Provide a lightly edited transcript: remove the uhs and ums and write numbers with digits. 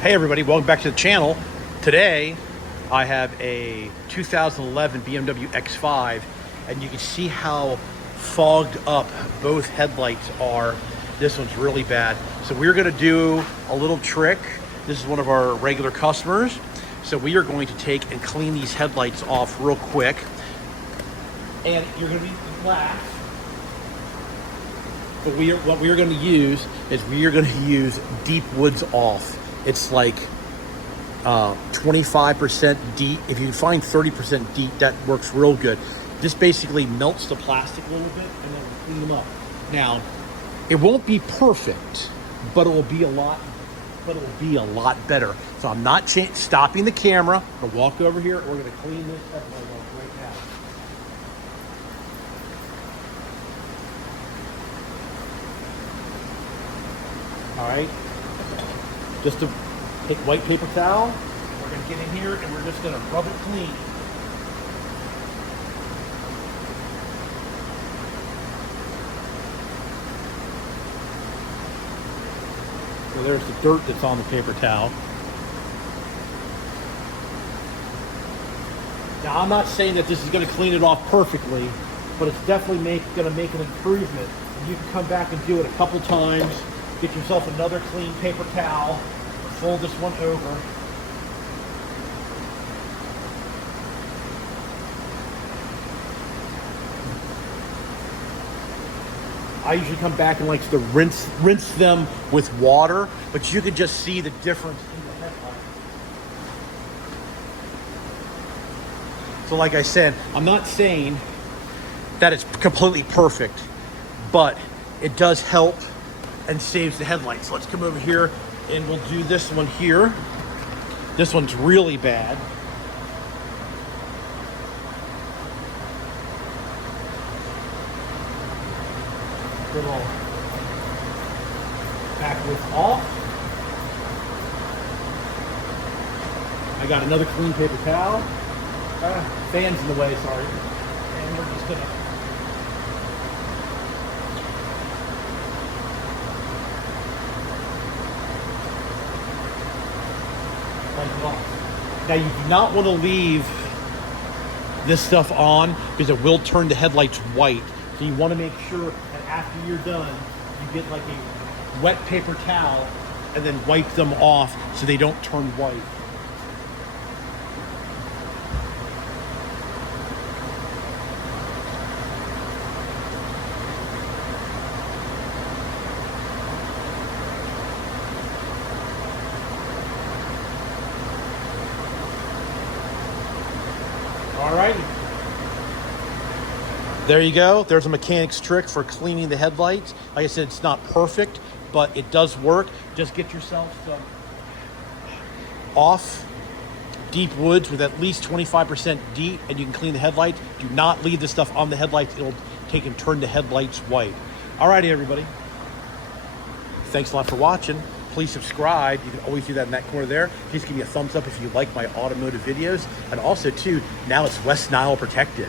Hey everybody, welcome back to the channel. Today I have a 2011 BMW X5 and you can see how fogged up both headlights are. This one's really bad. So we're gonna do a little trick. This is one of our regular customers. So we are going to take and clean these headlights off real quick. And you're gonna be glass. But what we are gonna use is we are gonna use deep woods off. It's like 25% DEET. If you find 30% DEET, that works real good. This basically melts the plastic a little bit and then we'll clean them up. Now, it won't be perfect, but it will be a lot better. So I'm not stopping the camera. I'm gonna walk over here. We're gonna clean this headlight off right now. All right. Just to take white paper towel, we're gonna get in here and we're just gonna rub it clean. So there's the dirt that's on the paper towel. Now I'm not saying that this is gonna clean it off perfectly, but it's definitely gonna make an improvement. And you can come back and do it a couple times. Get yourself another clean paper towel, fold this one over. I usually come back and like to rinse them with water, but you can just see the difference in the headlight. So like I said, I'm not saying that it's completely perfect, but it does help and saves the headlights. So let's come over here and we'll do this one here. This one's really bad. Little backwards off. I got another clean paper towel. Fan's in the way, sorry. And we're just gonna it off. Now you do not want to leave this stuff on because it will turn the headlights white. So you want to make sure that after you're done, you get like a wet paper towel and then wipe them off so they don't turn white. All right. There you go. There's a mechanic's trick for cleaning the headlights. Like I said, it's not perfect, but it does work. Just get yourself some off deep woods with at least 25% DEET and you can clean the headlights. Do not leave this stuff on the headlights. It'll take and turn the headlights white. All righty, everybody. Thanks a lot for watching. Please subscribe. You can always do that in that corner there. Please give me a thumbs up if you like my automotive videos. And also, too, now it's West Nile protected.